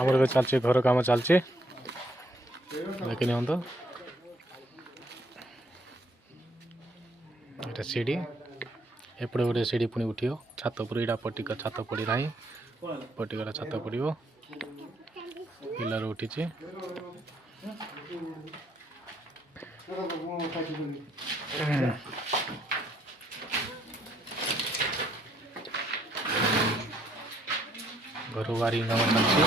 ଆମର ଏବେ ଚାଲିଛି ଘର କାମ ଚାଲିଛି ଦେଖି ନିଅନ୍ତୁ। ଏଇଟା ସିଡ଼ି ଏପଟେ ଗୋଟେ ସିଡ଼ି ପୁଣି ଉଠିବ ଛାତ ଉପରେ ଏଇଟା ପଟିକା ଛାତ ପଡ଼ି ନାହିଁ ପଟିକାର ଛାତ ପଡ଼ିବ ପିଲାର ଉଠିଛି। ଘର ୱାରିଂ କାମ ଚାଲିଛି।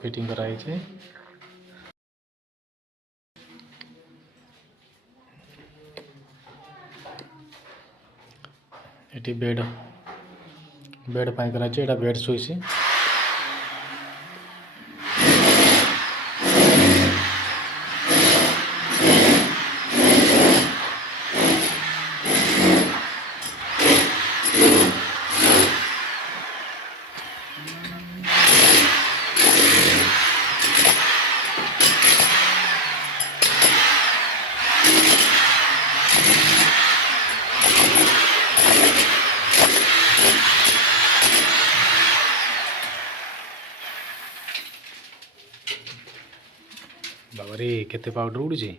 फिटिंग कराई छे। एटी बेड बेड पाई कराई छे। एटा बेड सुईसी बाबारे केते पाउडर उड़ुची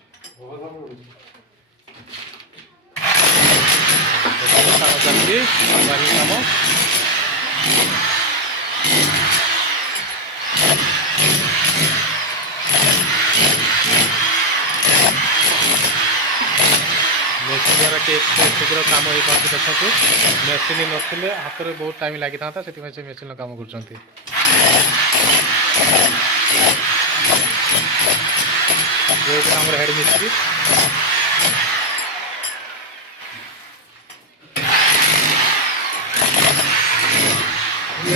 मेसीन द्वारा शीघ्र काम हो पार्टी देखते मेसीन नथिले हाथ में बहुत टाइम लगी था से मेसीन काम कर हेड मिस्त्री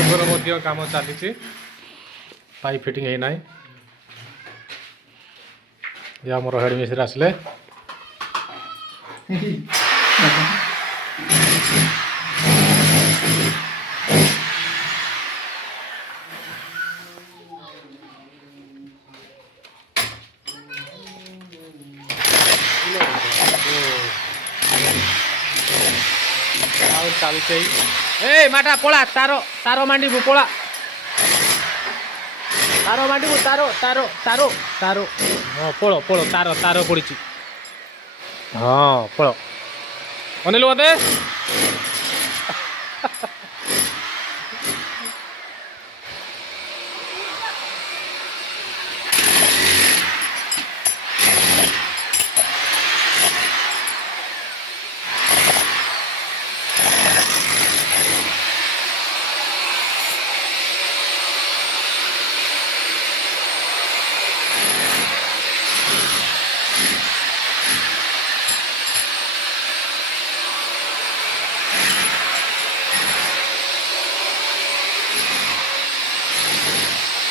घर काम चली पाइप फिटिंग है ना या मोर हेड मिस्त्री आसले चलते ए माटा पड़ा तारो तारो मांडीबू पड़ा तारो मांडीबू तारो तारो तारो तारो हाँ पड़ो पड़ो तारो तारो पड़ी हाँ पड़ो अनिल मते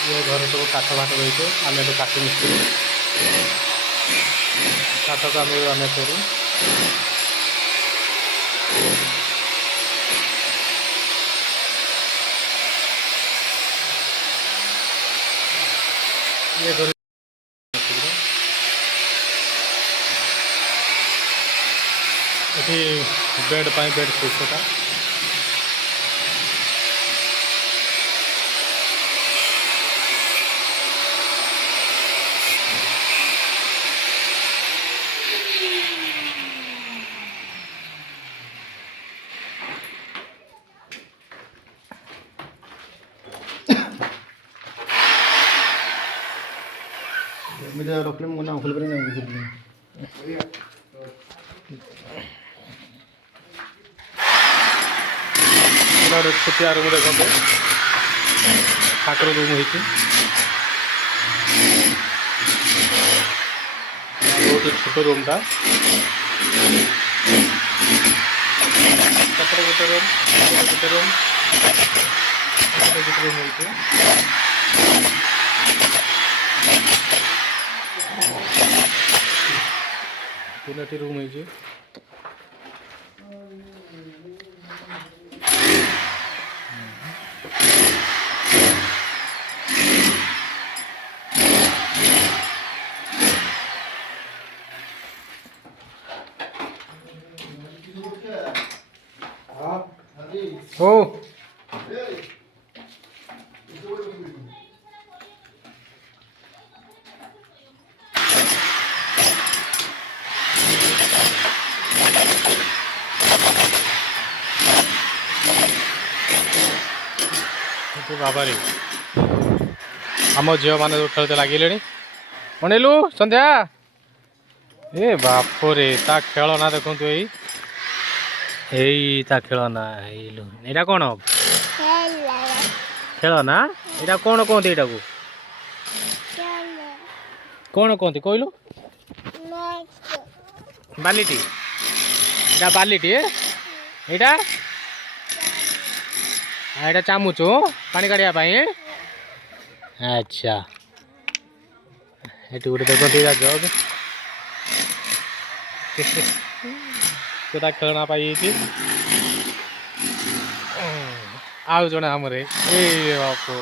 ये घर सब काठ फाट रही आम तो काट मिस्त्री काठ काम आम करूँ ये घर ये बेड पाई बेड सुविधा मेरे रखले मुझे ना खोल पर नहीं छोटिया रूम देखते ठाकुर रूम होती बहुत छोट रूमटा गोटे रूम गोटे रूम गोटे रूम होती तीन रूम है हो बाबा रे आम झील मैंने खेलते लगिले अनिलु संध्या ए बापरे ता खेलना देखु ता खेलना एटा कौन खेलना एटा कौन कहते एटा को कौन कहते कहलु बालीटी एटा बालीटी एटा एटा चामुच पानी काढ़िया अच्छा ये गोटे देखते जग खेलना पाई आउ जड़े आमरे ए बापू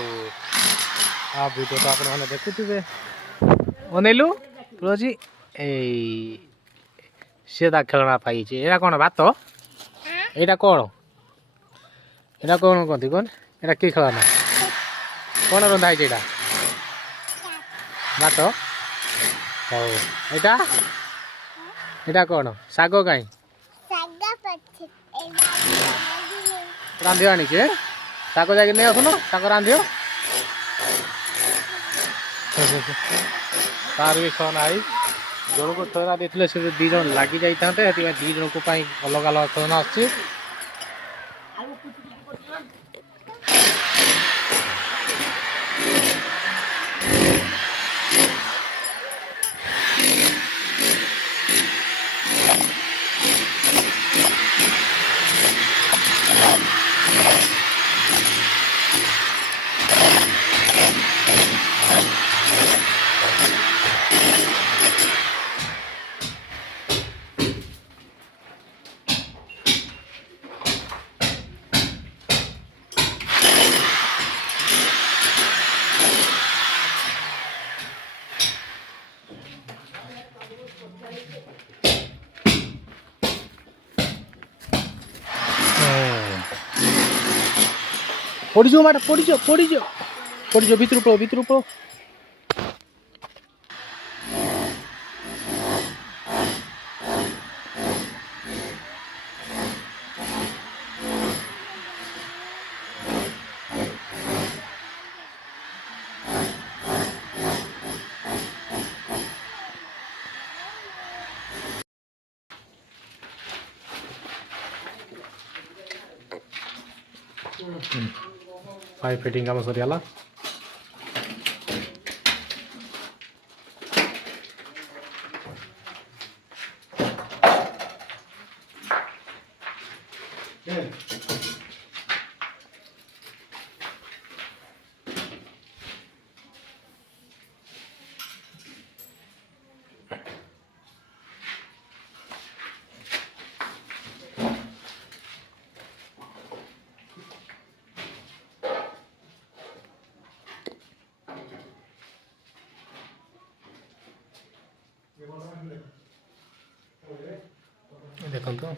आ वीडियो तो आप देखुवे अनेलु तुलसी ए सी खेलना पाई एटा कौन भात एटा कौन एटा कौन कहती कौन एटा कि खेलना कौन रंधा है भात हौ एटा एटा कौन साग कहीं रांधि आनी साग जाके नहीं आसुन साग रांध तार भी खेलना है जन को खेलना देते से दीज लगी जाते दी जन को अलग अलग खेलना आस पड़ी जाओ मैडम पड़ी जाओ भीतर पड़ो पाइप फिटिंग काम सरीगला देखो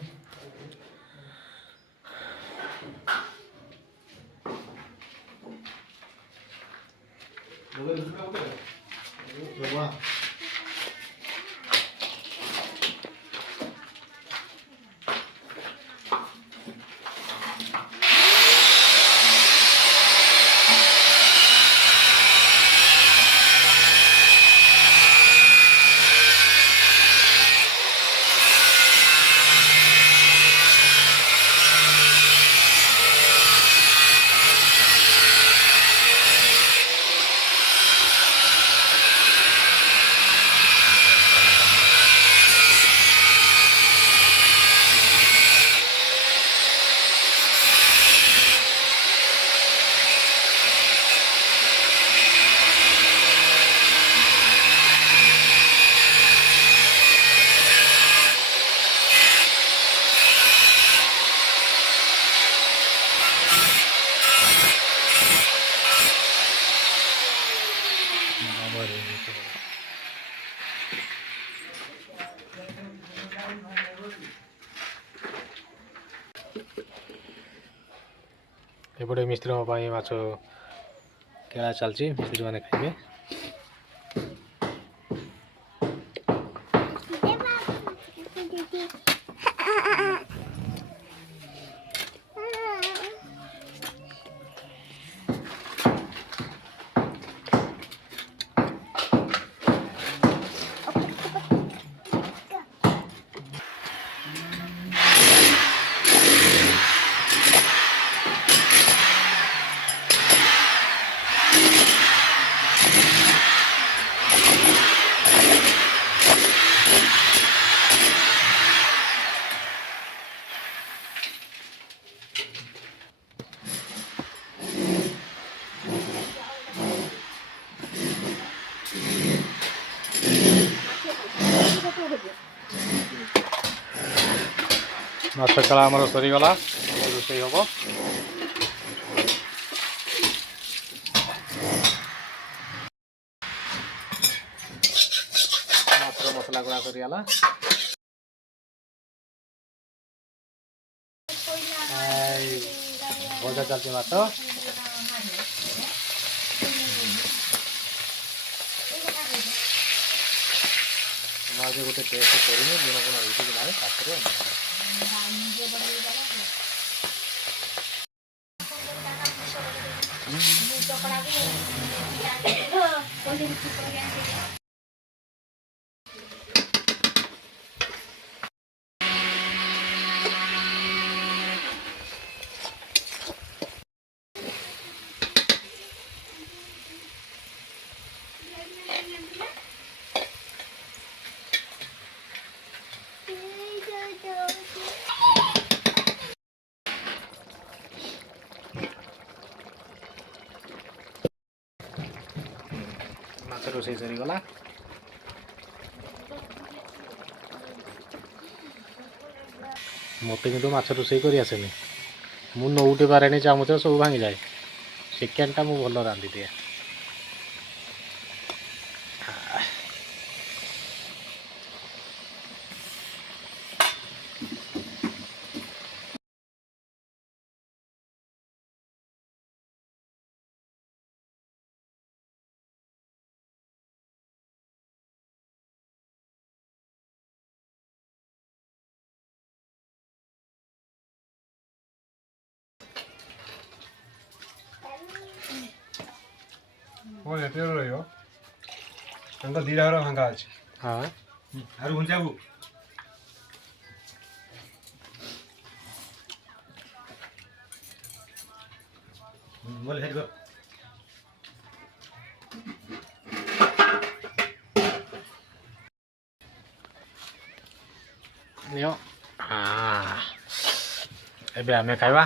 ଏପଟେ ମିସ୍ତ୍ରୀଙ୍କ ପାଇଁ ମାଛ କେଳା ଚାଲିଛି, ମିସ୍ତ୍ରୀମାନେ ଖାଇବେ। ମାଛ କେଳା ଆମର ସରିଗଲା, ରୋଷେଇ ହବ। ମାଛର ମସଲା ଗୁଡ଼ା ସରିଗଲା। ଭଜା ଚାଲିଛି ମାଛ। ମାଛ ଗୋଟେ ଟେଷ୍ଟ କରିନି, ଲୁଣ ଫୁଣ ହେଇଛି କି ନାହିଁ ପାଖରେ। ମାଛ ରୋଷେଇ ସରିଗଲା। ମୋତେ କିନ୍ତୁ ମାଛ ରୋଷେଇ କରି ଆସେନି। ମୁଁ ନଉଟେ ପାରେନି, ଚାମଚ ସବୁ ଭାଙ୍ଗିଯାଏ। ଚିକେନଟା ମୁଁ ଭଲ ରାନ୍ଧିଦିଏ। ଏତେ ରହିବ ତାଙ୍କ ଦୁଇଟା ଘର ଭାଙ୍ଗା ଅଛି। ହଁ, ଆରୁ ଘୁଞ୍ଚାବୁ ବୋଲେ ହେରି କର। ଏବେ ଆମେ ଖାଇବା।